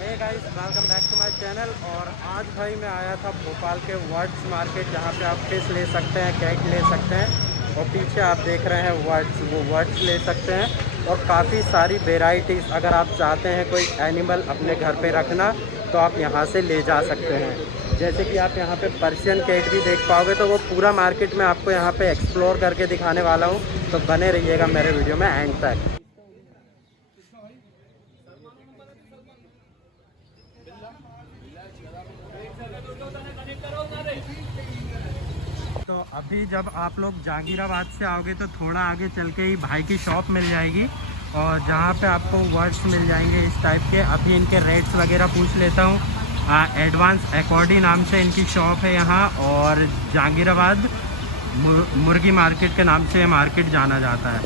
Hey guys, welcome back to my channel. और आज भाई मैं आया था भोपाल के वर्ड्स मार्केट, जहाँ पे आप फिश ले सकते हैं, कैट ले सकते हैं। और पीछे आप देख रहे हैं वर्ड्स, वो वर्ड्स ले सकते हैं। और काफ़ी सारी वेराइटीज़, अगर आप चाहते हैं कोई एनिमल अपने घर पे रखना तो आप यहाँ से ले जा सकते हैं। जैसे कि आप यहाँ पे पर्शियन कैट भी देख पाओगे, तो वो पूरा मार्केट में आपको यहाँ पे एक्सप्लोर करके दिखाने वाला हूँ। तो बने रहिएगा मेरे वीडियो में एंड तक। तो अभी जब आप लोग जहांगीराबाद से आओगे तो थोड़ा आगे चल के ही भाई की शॉप मिल जाएगी, और जहाँ पे आपको वर्ड्स मिल जाएंगे इस टाइप के। अभी इनके रेट्स वगैरह पूछ लेता हूँ। एडवांस एकॉर्डी नाम से इनकी शॉप है यहाँ, और जहांगीराबाद मुर्गी मार्केट के नाम से मार्केट जाना जाता है।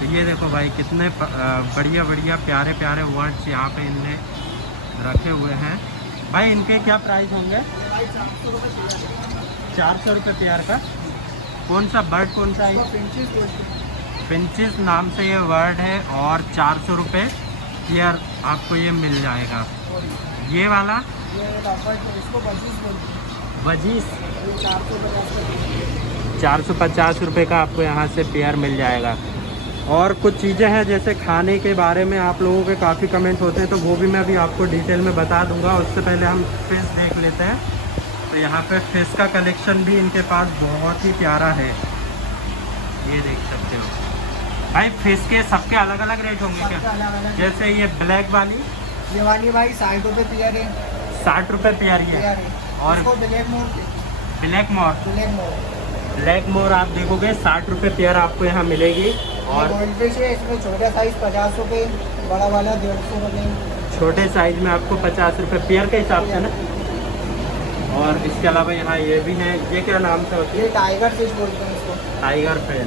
तो ये देखो भाई, कितने बढ़िया बढ़िया प्यारे प्यारे वर्ड्स यहाँ पे इनने रखे हुए हैं। भाई इनके क्या प्राइस होंगे? 400 रुपये पेयर का। कौन सा बर्ड, कौन सा है? फिंचिस नाम से ये वर्ड है, और 400 रुपये पेयर आपको ये मिल जाएगा। ये वाला वजीस 450 रुपये का आपको यहाँ से पेयर मिल जाएगा। और कुछ चीज़ें हैं जैसे खाने के बारे में आप लोगों के काफ़ी कमेंट होते हैं, तो वो भी मैं अभी आपको डिटेल में बता दूंगा। उससे पहले हम फिश देख लेते हैं। तो यहाँ पे फिश का कलेक्शन भी इनके पास बहुत ही प्यारा है, ये देख सकते हो भाई। फिश के सबके अलग अलग रेट होंगे क्या? जैसे ये ब्लैक वाली, ये वाली भाई 60 रुपये पेयर है। 60 रुपये पेयर है। और ब्लैक मोर आप देखोगे 60 रुपये पेयर आपको यहाँ मिलेगी। और गोल्डफिश है, इसमें छोटा साइज 50 रुपये, बड़ा वाला 150 रुपये। छोटे साइज में आपको 50 रुपये पेयर के हिसाब से ना। और इसके अलावा यहाँ ये भी है, ये क्या नाम से होती है? ये टाइगर फिश बोलते हैं इसको। Tiger fish.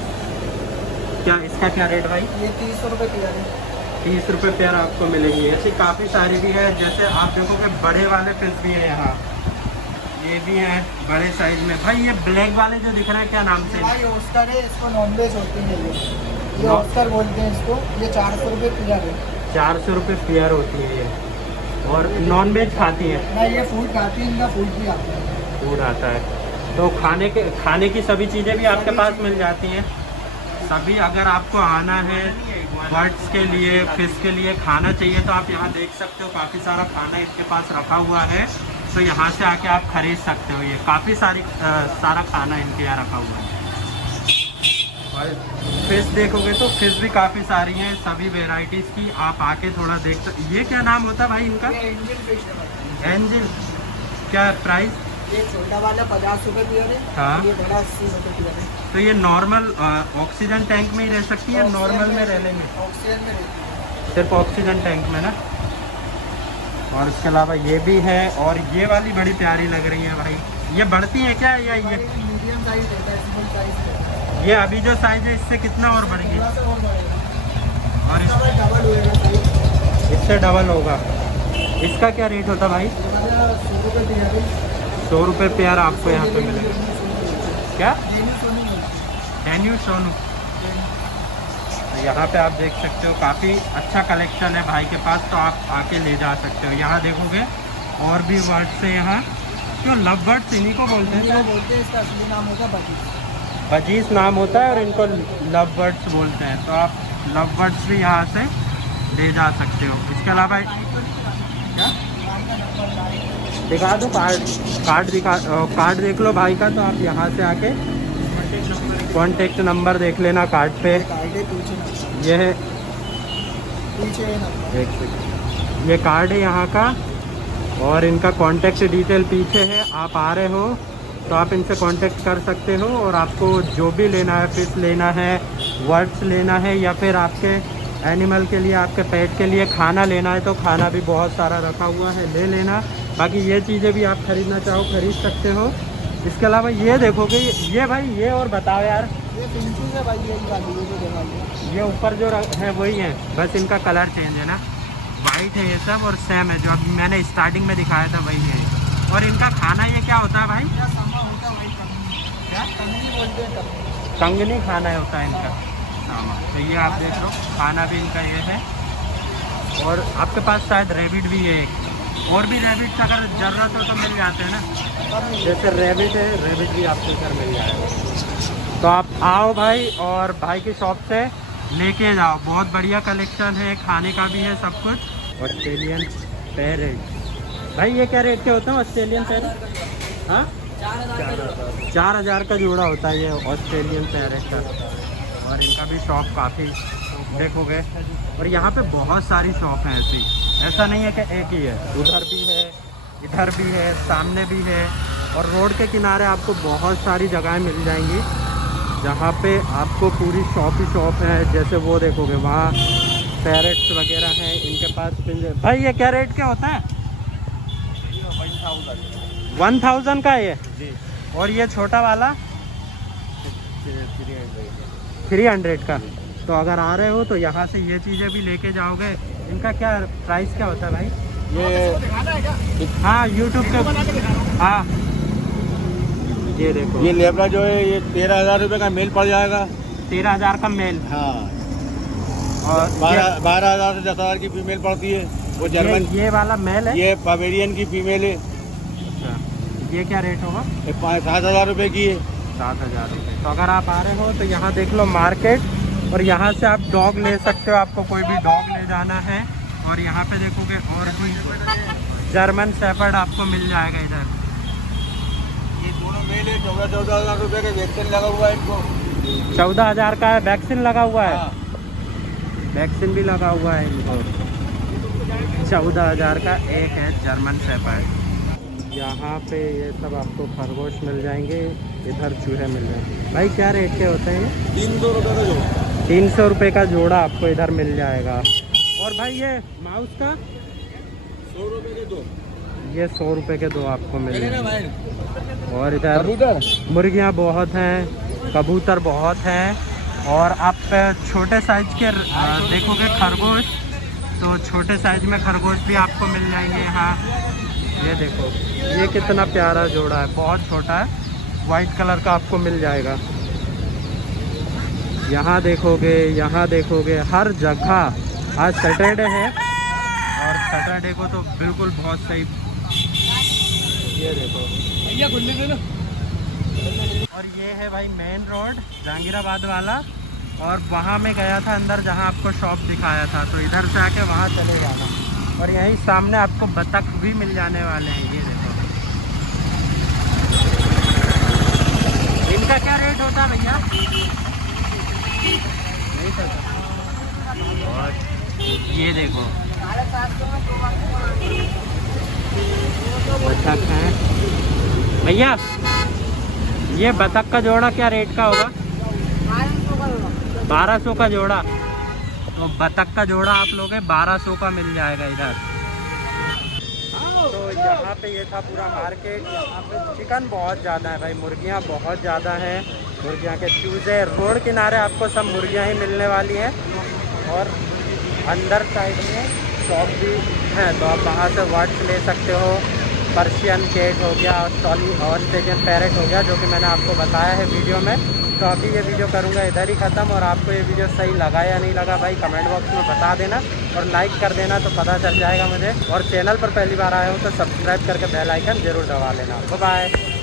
क्या इसका क्या रेट भाई? ये 30 रुपये पेयर है। 30 रुपये पेयर आपको मिलेंगी। ऐसी काफ़ी सारी भी है, जैसे आप देखोगे बड़े वाले फिश भी है यहाँ, ये भी है बड़े साइज में। भाई ये ब्लैक वाले जो दिख रहे हैं क्या नाम से? भाई ऑस्कर है, इसको नॉनवेज होती है। ये ऑस्कर बोलते हैं इसको। ये 400 रुपये पेयर है। 400 रुपये पेयर होती है ये। और नॉन वेज खाती है? नहीं, ये फूड खाती है, इनका फूड भी आता है। फूड आता है। तो खाने की सभी चीज़ें भी आपके पास मिल जाती हैं सभी। अगर आपको आना है बर्ड्स के लिए, फिश के लिए खाना चाहिए, तो आप यहाँ देख सकते हो काफ़ी सारा खाना इसके पास रखा हुआ है। तो यहाँ से आके आप खरीद सकते हो। ये काफ़ी सारा खाना इनके यहाँ रखा हुआ है। और फिश देखोगे तो फिश भी काफ़ी सारी हैं, सभी वेराइटीज़ की। आप आके थोड़ा देख सकते। ये क्या नाम होता है भाई इनका? एंजल फिश है भाई। एंजल। क्या प्राइस? ये छोटा वाला 50 रुपये पेयर है। हाँ। ये बड़ा 80 रुपये पेयर है। तो ये नॉर्मल ऑक्सीजन टैंक में ही रह सकती है? नॉर्मल में रह लेंगे? ऑक्सीजन में रहती है। सिर्फ ऑक्सीजन टैंक में ना। और इसके अलावा ये भी है, और ये वाली बड़ी प्यारी लग रही है भाई। ये बढ़ती है क्या, या ये मीडियम साइज रहता है, स्मॉल साइज रहता है। ये अभी जो साइज है इससे कितना और बढ़ेगी? थोड़ा सा और बढ़ेगा। और इसका भाई डबल होएगा साइज। इससे डबल होगा। इसका क्या रेट होता भाई? 100 रुपये पेयर है। 100 रुपये पेयर आपको यहाँ पे मिलेगा। क्या? डेन्यू सोनू। तो यहाँ पे आप देख सकते हो काफ़ी अच्छा कलेक्शन है भाई के पास, तो आप आके ले जा सकते हो। यहाँ देखोगे और भी वर्ड्स है यहाँ। क्यों लव बर्ड्स इन्हीं को बोलते हैं? इसका असली नाम होगा बजीज। बजीज नाम होता है, और इनको लव बर्ड्स बोलते हैं। तो आप लव बर्ड्स भी यहाँ से ले जा सकते हो। इसके अलावा क्या दिखा दो? कार्ड देख लो भाई का। तो आप यहाँ से आके कॉन्टेक्ट नंबर देख लेना कार्ड पे। ये है एक सेकंड, ये कार्ड है यहाँ का, और इनका कॉन्टेक्ट डिटेल पीछे है। आप आ रहे हो तो आप इनसे कांटेक्ट कर सकते हो। और आपको जो भी लेना है, फिश लेना है, वर्ड्स लेना है, या फिर आपके एनिमल के लिए, आपके पेट के लिए खाना लेना है, तो खाना भी बहुत सारा रखा हुआ है, ले लेना। बाकी ये चीज़ें भी आप खरीदना चाहो खरीद सकते हो। इसके अलावा ये देखोगे, ये भाई ये और बताओ यार। ये फिंचिस है भाई, यही वाली है जो देखा। ये ऊपर जो है वही है, बस इनका कलर चेंज है ना। वाइट है ये सब, और सेम है जो अभी मैंने स्टार्टिंग में दिखाया था वही है। और इनका खाना ये क्या होता है भाई? क्या बोलते हैं? कंगनी खाना होता है इनका। तो ये आप देख लो, खाना भी इनका ये है। और आपके पास शायद रेबिट भी है। और भी रैबिट्स अगर ज़रूरत हो तो मिल जाते हैं ना, सब मिल जैसे रैबिट है, रैबिट भी आपको इधर मिल जाएगा। तो आप आओ भाई और भाई की शॉप से लेके जाओ, बहुत बढ़िया कलेक्शन है, खाने का भी है सब कुछ। ऑस्ट्रेलियन पैरेट भाई ये क्या रेट के होते हैं ऑस्ट्रेलियन पैरेट? हाँ 4,000 का जोड़ा होता है ये ऑस्ट्रेलियन पैरेट का। और इनका भी शॉप काफ़ी देखोगे, और यहाँ पे बहुत सारी शॉप हैं ऐसी, ऐसा नहीं है कि एक ही है, उधर भी है, इधर भी है, सामने भी है। और रोड के किनारे आपको बहुत सारी जगहें मिल जाएंगी जहाँ पे आपको पूरी शॉप ही शॉप है। जैसे वो देखोगे वहाँ पैरेट्स वगैरह हैं इनके पास पिंजरे। भाई ये क्या रेट क्या होता है? 1,000 का है ये जी। और ये छोटा वाला 300 का। तो अगर आ रहे हो तो यहाँ से ये चीज़ें भी लेके जाओगे। इनका क्या प्राइस क्या होता है भाई? ये हाँ यूट्यूब पे, हाँ ये देखो, ये लेबरा जो है ये 13,000 रुपये का मेल पड़ जाएगा। 13,000 का मेल। हाँ, और 12,000 से 10,000 की फीमेल पड़ती है। वो जर्मन ये वाला मेल है, ये पवेरियन की फीमेल है। अच्छा ये क्या रेट होगा? ये 7,000 रुपये की है। 7,000 रुपये। तो अगर आप आ रहे हो तो यहाँ देख लो मार्केट, और यहाँ से आप डॉग ले सकते हो, आपको कोई भी डॉग ले जाना है। और यहाँ पे देखोगे और भी जर्मन शेफर्ड आपको मिल जाएगा इधर। ये दोनों मेल है, 14,000 रुपये का वैक्सीन लगा हुआ है इनको। 14,000 का है, वैक्सीन लगा हुआ है। हाँ। वैक्सीन भी लगा हुआ है इनको। 14,000 का एक है जर्मन शेफर्ड। यहाँ पे ये सब आपको खरगोश मिल जाएंगे, इधर चूहे मिल जाएंगे। भाई क्या रेट के होते हैं? 300 रुपये का जोड़ा। 300 रुपये का जोड़ा आपको इधर मिल जाएगा। और भाई ये माउस का 100 रुपये के दो। ये 100 रुपये के दो आपको मिल जाएंगे। और इधर कबूतर मुर्गियाँ बहुत हैं, कबूतर बहुत हैं। और आप छोटे साइज के देखोगे खरगोश, तो छोटे साइज में खरगोश भी आपको मिल जाएंगे यहाँ। ये देखो ये कितना प्यारा जोड़ा है, बहुत छोटा है, वाइट कलर का आपको मिल जाएगा। यहाँ देखोगे हर जगह। आज सैटरडे है और सैटरडे को तो बिल्कुल बहुत सही। ये देखो और ये है भाई मेन रोड जहांगीराबाद वाला। और वहाँ में गया था अंदर जहाँ आपको शॉप दिखाया था, तो इधर से आके वहाँ चले जाना। और यहीं सामने आपको बतख भी मिल जाने वाले हैं। ये देखो इनका क्या रेट होता है भैया? नहीं पता। और ये देखो बतख है भैया। ये बतख का जोड़ा क्या रेट का होगा? 1200 का जोड़ा। तो बतख का जोड़ा आप लोग 1200 का मिल जाएगा इधर। तो यहाँ पे ये था पूरा मार्केट। यहाँ पे चिकन बहुत ज़्यादा है भाई, मुर्गियाँ बहुत ज़्यादा हैं, मुर्गियाँ के चूजे। रोड किनारे आपको सब मुर्गियाँ ही मिलने वाली हैं। और अंदर साइड में शॉप भी है, तो आप वहाँ से वर्ड्स ले सकते हो। पर्शियन कैट हो गया, ऑस्ट्रेलियन पैरेट हो गया, जो कि मैंने आपको बताया है वीडियो में। तो अभी ये वीडियो करूँगा इधर ही ख़त्म। और आपको ये वीडियो सही लगा या नहीं लगा भाई कमेंट बॉक्स में बता देना, और लाइक कर देना तो पता चल जाएगा मुझे। और चैनल पर पहली बार आए हो तो सब्सक्राइब करके बेल आइकन ज़रूर दबा लेना। Bye bye.